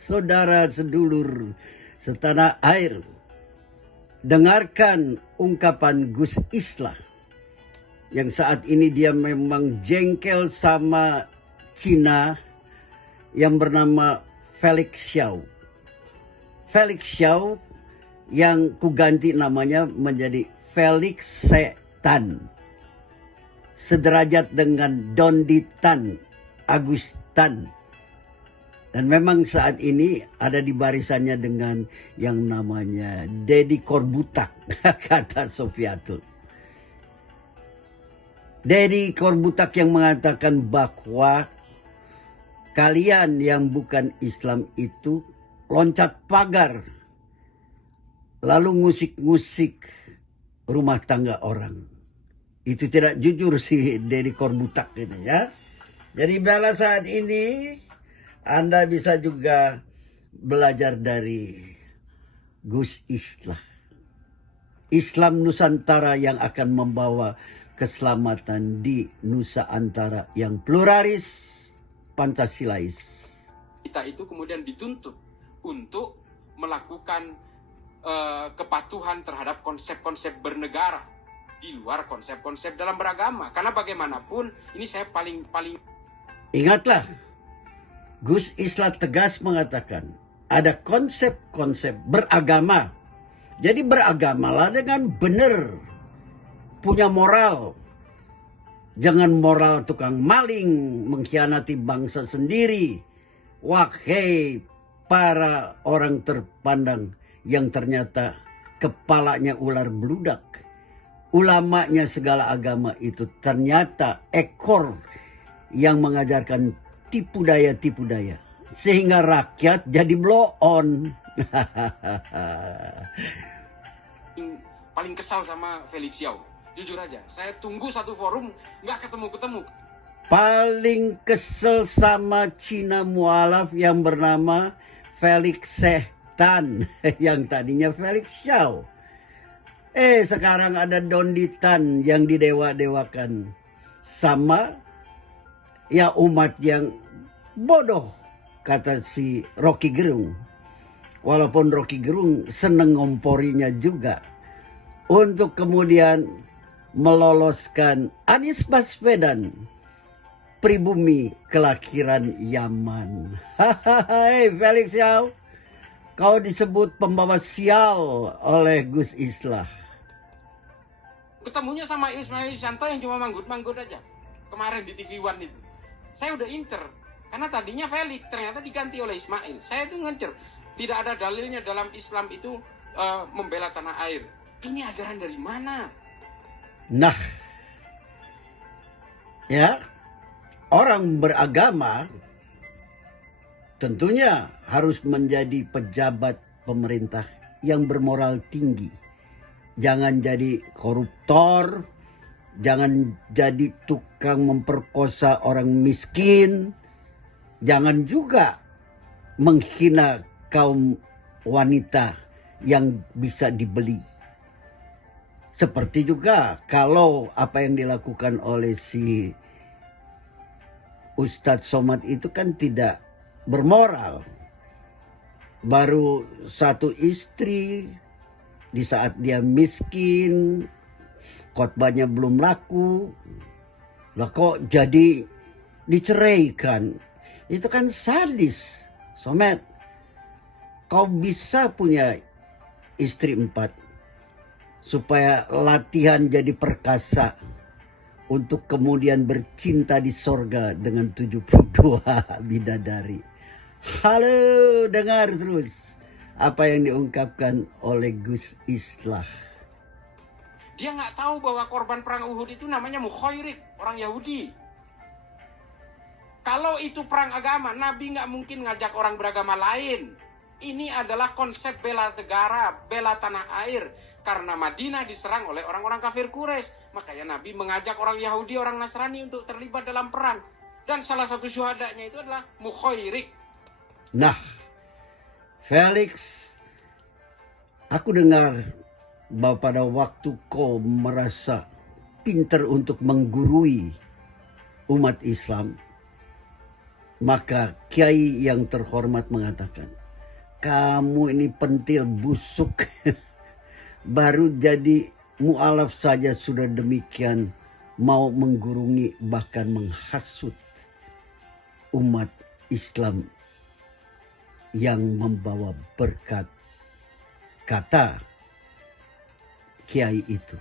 Saudara sedulur setanah air, dengarkan ungkapan Gus Islah yang saat ini dia memang jengkel sama Cina yang bernama Felix Xiao. Felix Xiao yang kuganti namanya menjadi Felix Setan. Sederajat dengan Dondi Tan, Agustan. Dan memang saat ini ada di barisannya dengan yang namanya Deddy Corbuzier, kata Sofiatul. Deddy Corbuzier yang mengatakan bahwa kalian yang bukan Islam itu loncat pagar, lalu ngusik-ngusik rumah tangga orang. Itu tidak jujur si Deddy Corbuzier ini ya. Jadi bala saat ini Anda bisa juga belajar dari Gus Islah. Islam Nusantara yang akan membawa keselamatan di Nusantara yang pluralis, Pancasilais. Kita itu kemudian dituntut untuk melakukan kepatuhan terhadap konsep-konsep bernegara di luar konsep-konsep dalam beragama. Karena bagaimanapun ini saya paling Ingatlah, Gus Islah tegas mengatakan ada konsep-konsep beragama. Jadi beragamalah dengan benar, punya moral. Jangan moral tukang maling, mengkhianati bangsa sendiri. Wahai para orang terpandang yang ternyata kepalanya ular beludak. Ulamanya segala agama itu ternyata ekor yang mengajarkan tipu daya. Sehingga rakyat jadi blow on. paling kesal sama Felix Xiao. Jujur aja, saya tunggu satu forum nggak ketemu-ketemu. Paling kesel sama Cina mualaf yang bernama Felix Setan. Yang tadinya Felix Xiao. Sekarang ada Dondi Tan yang didewa-dewakan sama ya umat yang bodoh, kata si Rocky Gerung. Walaupun Rocky Gerung seneng ngomporinya juga untuk kemudian meloloskan Anies Baswedan, pribumi kelahiran Yaman. Hei Felix Xiao, kau disebut pembawa sial oleh Gus Islah. Ketemunya sama Ismail Santo yang cuma manggut-manggut aja. Kemarin di TV One itu. Saya udah incer. Karena tadinya Felix, ternyata diganti oleh Ismail. Saya tuh ngincer. Tidak ada dalilnya dalam Islam itu membela tanah air. Ini ajaran dari mana? Nah, ya, orang beragama tentunya harus menjadi pejabat pemerintah yang bermoral tinggi. Jangan jadi koruptor, jangan jadi tukang memperkosa orang miskin, jangan juga menghina kaum wanita yang bisa dibeli. Seperti juga kalau apa yang dilakukan oleh si Ustadz Somad itu kan tidak bermoral. Baru satu istri, di saat dia miskin, khotbahnya belum laku, lah kok jadi diceraikan. Itu kan sadis. Somad, kau bisa punya istri 4 supaya latihan jadi perkasa untuk kemudian bercinta di sorga dengan 72 bidadari. Halo, dengar terus apa yang diungkapkan oleh Gus Islah. Dia nggak tahu bahwa korban perang Uhud itu namanya Mukhairik, orang Yahudi. Kalau itu perang agama, Nabi nggak mungkin ngajak orang beragama lain. Ini adalah konsep bela negara, bela tanah air. Karena Madinah diserang oleh orang-orang kafir Quraisy. Makanya Nabi mengajak orang Yahudi, orang Nasrani untuk terlibat dalam perang. Dan salah satu syuhadanya itu adalah Mukhairik. Nah, Felix, aku dengar bahwa pada waktu kau merasa pintar untuk menggurui umat Islam, Maka kiai yang terhormat mengatakan, kamu ini pentil busuk. Baru jadi mu'alaf saja sudah demikian mau menggurungi bahkan menghasut umat Islam yang membawa berkat, kata kiai itu.